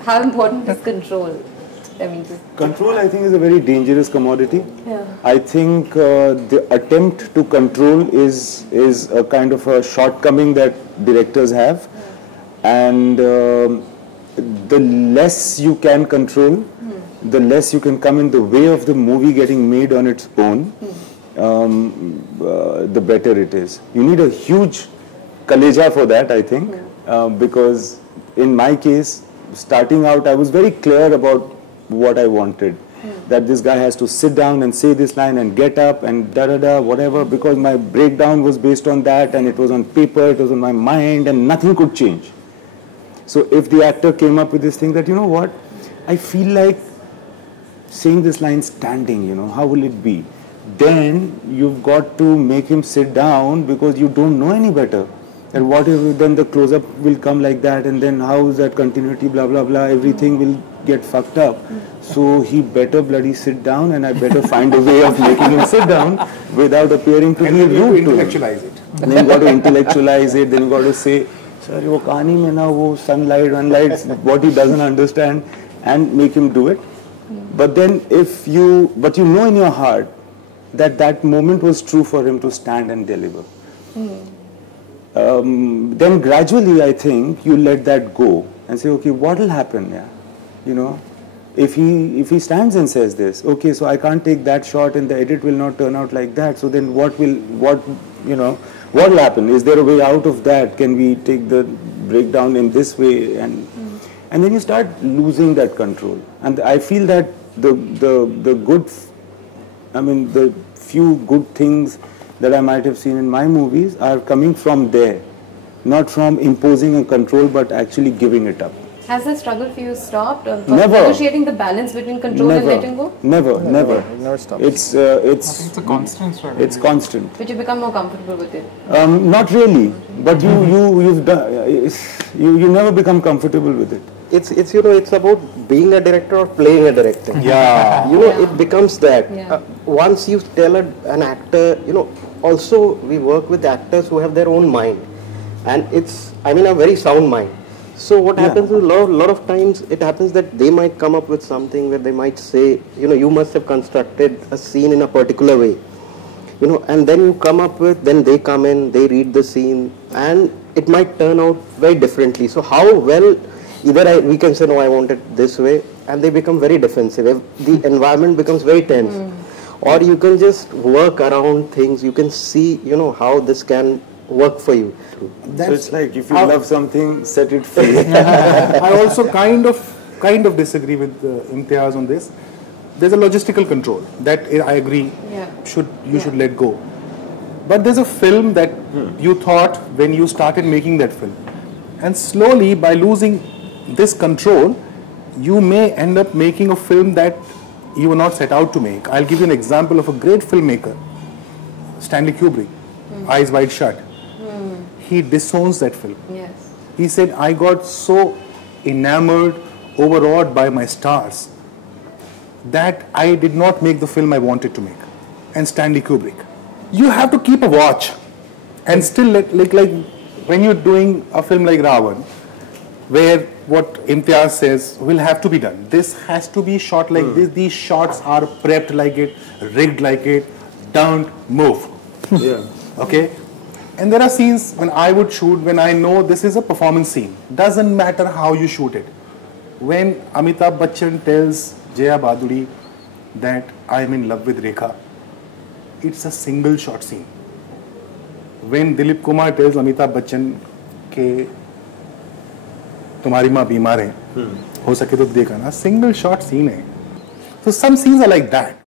How important is control? Control, I think, is a very dangerous commodity. Yeah. I think the attempt to control is a kind of a shortcoming that directors have, and the less you can control, the less you can come in the way of the movie getting made on its own, the better it is. You need a huge kaleja for that, I think, because in my case, starting out, I was very clear about what I wanted. That this guy has to sit down and say this line and get up and da-da-da, whatever, because my breakdown was based on that, and it was on paper, it was on my mind, and nothing could change. So if the actor came up with this thing that, you know what, I feel like saying this line standing, you know, how will it be? Then you've got to make him sit down because you don't know any better. And what if then the close-up will come like that, and then how is that continuity, blah, blah, blah, everything will get fucked up. So he better bloody sit down, and I better find a way of making him sit down without appearing to be rude to him. Intellectualize it. And then you got to intellectualize it, then you got to say, sir, wo kahani mein na wo sunlight, what he doesn't understand, and make him do it. But then but you know in your heart that that moment was true for him to stand and deliver. Then gradually, I think, you let that go and say, okay, what will happen? Yeah, you know, if he stands and says this, okay, so I can't take that shot and the edit will not turn out like that. So then what will happen? Is there a way out of that? Can we take the breakdown in this way? And then you start losing that control. And I feel that the few good things that I might have seen in my movies are coming from there, not from imposing a control, but actually giving it up. Has the struggle for you stopped? Or Never. Negotiating the balance between control and letting go? Never. It never stops. It's a constant struggle. It's constant. But you become more comfortable with it? Not really, but you never become comfortable with it. It's it's about being a director or playing a director. Yeah. It becomes that. Yeah. Once you tell an actor, also we work with actors who have their own mind, and it's a very sound mind. So what happens is a lot of times it happens that they might come up with something where they might say, you must have constructed a scene in a particular way, and then you come up with, then they come in, they read the scene, and it might turn out very differently. So how well, either we can say, no, I want it this way, and they become very defensive. The environment becomes very tense. Or you can just work around things, you can see, how this can work for you. So it's like, if you love something, set it free. I also kind of disagree with Imtiaz on this. There's a logistical control that I agree you should let go. But there's a film that you thought when you started making that film, and slowly by losing this control, you may end up making a film that you were not set out to make. I'll give you an example of a great filmmaker, Stanley Kubrick, Eyes Wide Shut. He disowns that film. Yes. He said, I got so enamored, overawed by my stars that I did not make the film I wanted to make. And Stanley Kubrick. You have to keep a watch and still like when you're doing a film like Ravan, where what Imtiaz says will have to be done. This has to be shot like this. These shots are prepped like it, rigged like it. Don't move. Yeah. Okay? And there are scenes when I would shoot when I know this is a performance scene. Doesn't matter how you shoot it. When Amitabh Bachchan tells Jaya Baduri that I'm in love with Rekha, it's a single shot scene. When Dilip Kumar tells Amitabh Bachchan ke तुम्हारी माँ बीमार है, हो सके तो देखा ना, single shot scene है. So some scenes are like that.